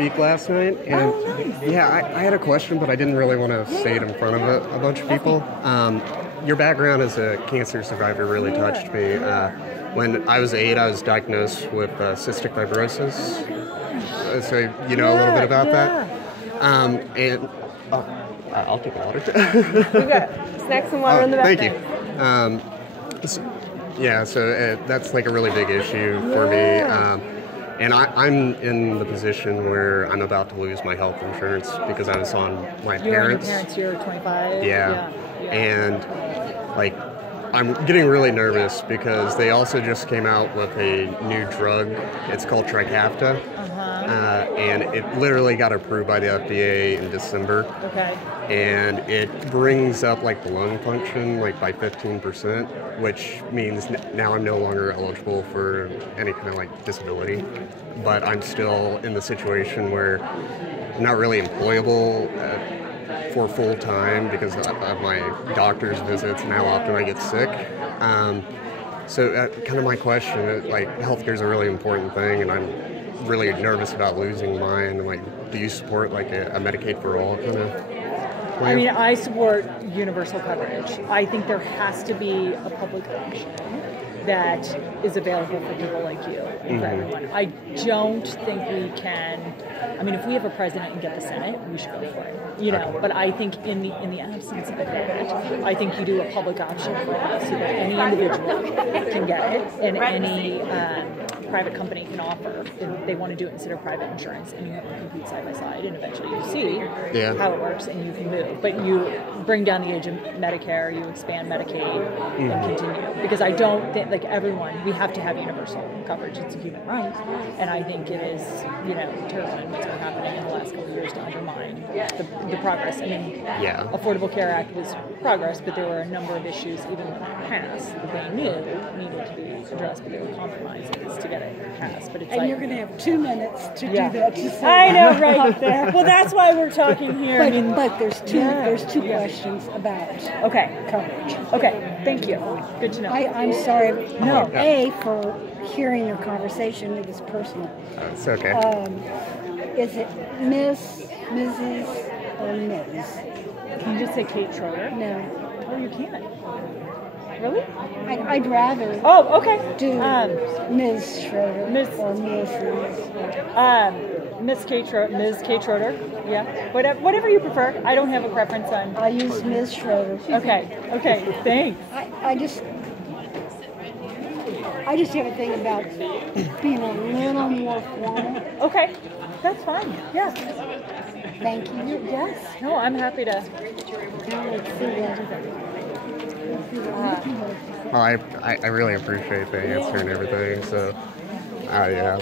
speak last night, and yeah, I had a question, but I didn't really want to say it in front of a bunch of people. Your background as a cancer survivor really touched me. When I was 8, I was diagnosed with cystic fibrosis. So you know a little bit about that. And I'll take water. We got snacks and water in the back. Thank you. So that's like a really big issue for me. And I'm in the position where I'm about to lose my health insurance because I was on my parents. You're 25. Yeah. And like, I'm getting really nervous because they also just came out with a new drug. It's called Trikafta. And it literally got approved by the FDA in December. Okay. And it brings up like the lung function like by 15%, which means now I'm no longer eligible for any kind of like disability. But I'm still in the situation where I'm not really employable for full time because of my doctor's visits and how often I get sick. So kind of my question, like healthcare is a really important thing, and I'm really nervous about losing mine. Like, do you support like a Medicaid for all kind of plan? I mean, I support universal coverage. I think there has to be a public option that is available for people like you and for everyone. I don't think we can. I mean, if we have a president and get the Senate, we should go for it. You know, okay. But I think in the absence of that, I think you do a public option for it so that any individual can get it and any private company can offer. And they want to do it instead of private insurance, and you have to compete side by side, and eventually you see how it works, and you can move. But you bring down the age of Medicare, you expand Medicaid, and continue. Because I don't think, like everyone, we have to have universal coverage. It's a human right, and I think it is, terrible what's been happening in the last couple of years to undermine the progress. I mean, Affordable Care Act was progress, but there were a number of issues even when it passed that they knew needed to be addressed, but there were compromises to get it passed. But it's and you're going to have 2 minutes to do that. I know, right there. Well, that's why we're talking here. But there's two questions about coverage. Okay, thank you. Good to know. I'm sorry. No. A, for hearing your conversation. It was personal. It's okay. Is it Miss, Mrs., or Ms.? Can you just say Kate Schroder? No. Oh, you can't. Really? I'd rather do Ms. Schroder or Mrs. Ms. Kate Schroder. Yeah. Whatever you prefer. I don't have a preference on. I use Ms. Schroder. Okay. Thanks. I just have a thing about being a little more formal. Okay. That's fine. Yeah. Thank you. Yes. No, I'm happy to. I really appreciate the answer and everything. So,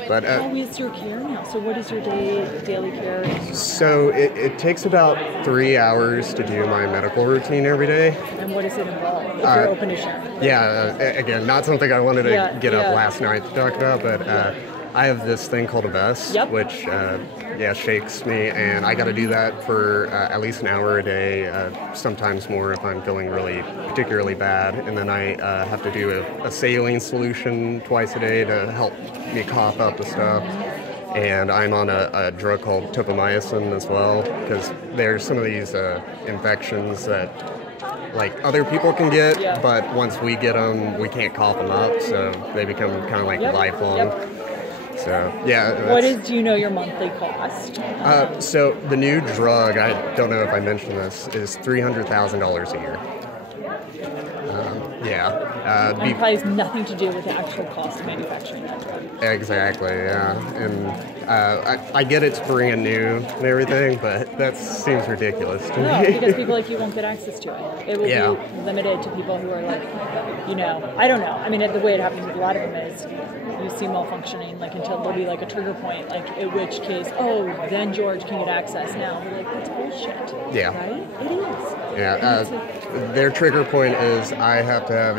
but how is your care now? So, what is your daily care? So it takes about 3 hours to do my medical routine every day. And what does it involve? If you're open to share. Yeah. Again, not something I wanted to get up last night to talk about, but I have this thing called a vest, which shakes me, and I got to do that for at least an hour a day, sometimes more if I'm feeling really particularly bad. And then I have to do a saline solution twice a day to help me cough up the stuff. And I'm on a drug called topamycin as well, because there's some of these infections that like other people can get, but once we get them, we can't cough them up, so they become kind of like lifelong. So, do you know your monthly cost? So the new drug, I don't know if I mentioned this, is $300,000 a year. And probably has nothing to do with the actual cost of manufacturing that drug. Exactly, yeah. And I get it's brand new and everything, but that seems ridiculous to me. Because people like you won't get access to it. It will be limited to people who are like, I don't know. I mean, the way it happens with a lot of them is you see malfunctioning, like until there'll be like a trigger point, like in which case, then George can get access now. We're like, that's bullshit. Yeah. Right? It is. Yeah. Their trigger point is I have to have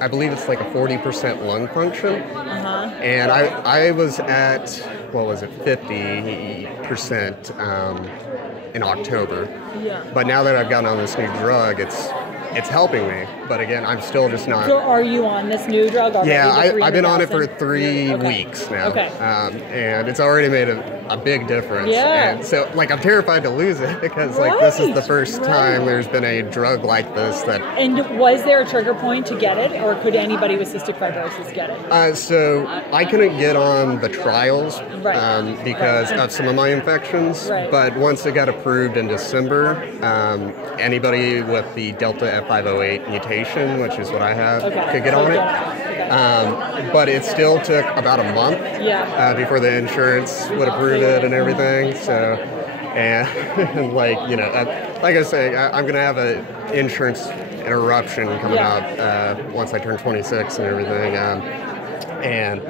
I believe it's like a 40% lung function. And I was at, 50% in October. Yeah. But now that I've gotten on this new drug, it's helping me. But again, I'm still just not. So are you on this new drug already? Yeah, I've been on it for 3 weeks now. Okay. And it's already made a a big difference. Yeah. And so, like, I'm terrified to lose it because, like, this is the first time there's been a drug like this that... And was there a trigger point to get it, or could anybody with cystic fibrosis get it? So I couldn't get on the trials because of some of my infections, but once it got approved in December, anybody with the Delta F508 mutation, which is what I have, could get on it. But it still took about a month before the insurance would approve it and everything. So, and like, you know, like I say, I'm going to have an insurance interruption coming up once I turn 26 and everything. And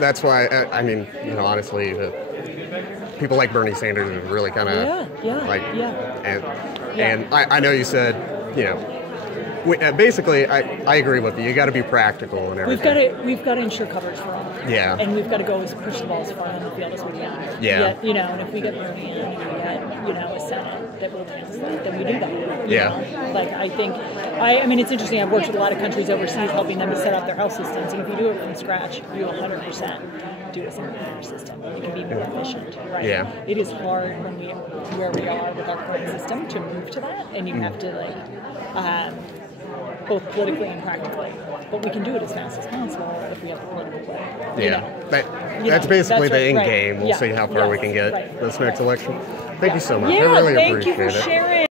that's why, I mean, you know, honestly, people like Bernie Sanders have really kind of and I know you said, you know, basically, I agree with you. You got to be practical and everything. We've got to ensure coverage for all. Yeah. And we've got to go push the balls far on the field as we can. Yeah. You know, and if we get Bernie in and we get, you know, a Senate that will legislate, then we do that. Yeah. Know? Like, I think, I mean, it's interesting. I've worked with a lot of countries overseas helping them to set up their health systems. And if you do it from scratch, you 100% do a single payer system. It can be more efficient, right? Yeah. It is hard where we are with our current system to move to that. And you have to, like, both politically and practically. But we can do it as fast as possible if we have the political will. That's basically the end game. We'll see how far we can get this next election. Thank you so much. I really appreciate it. Thank you for sharing.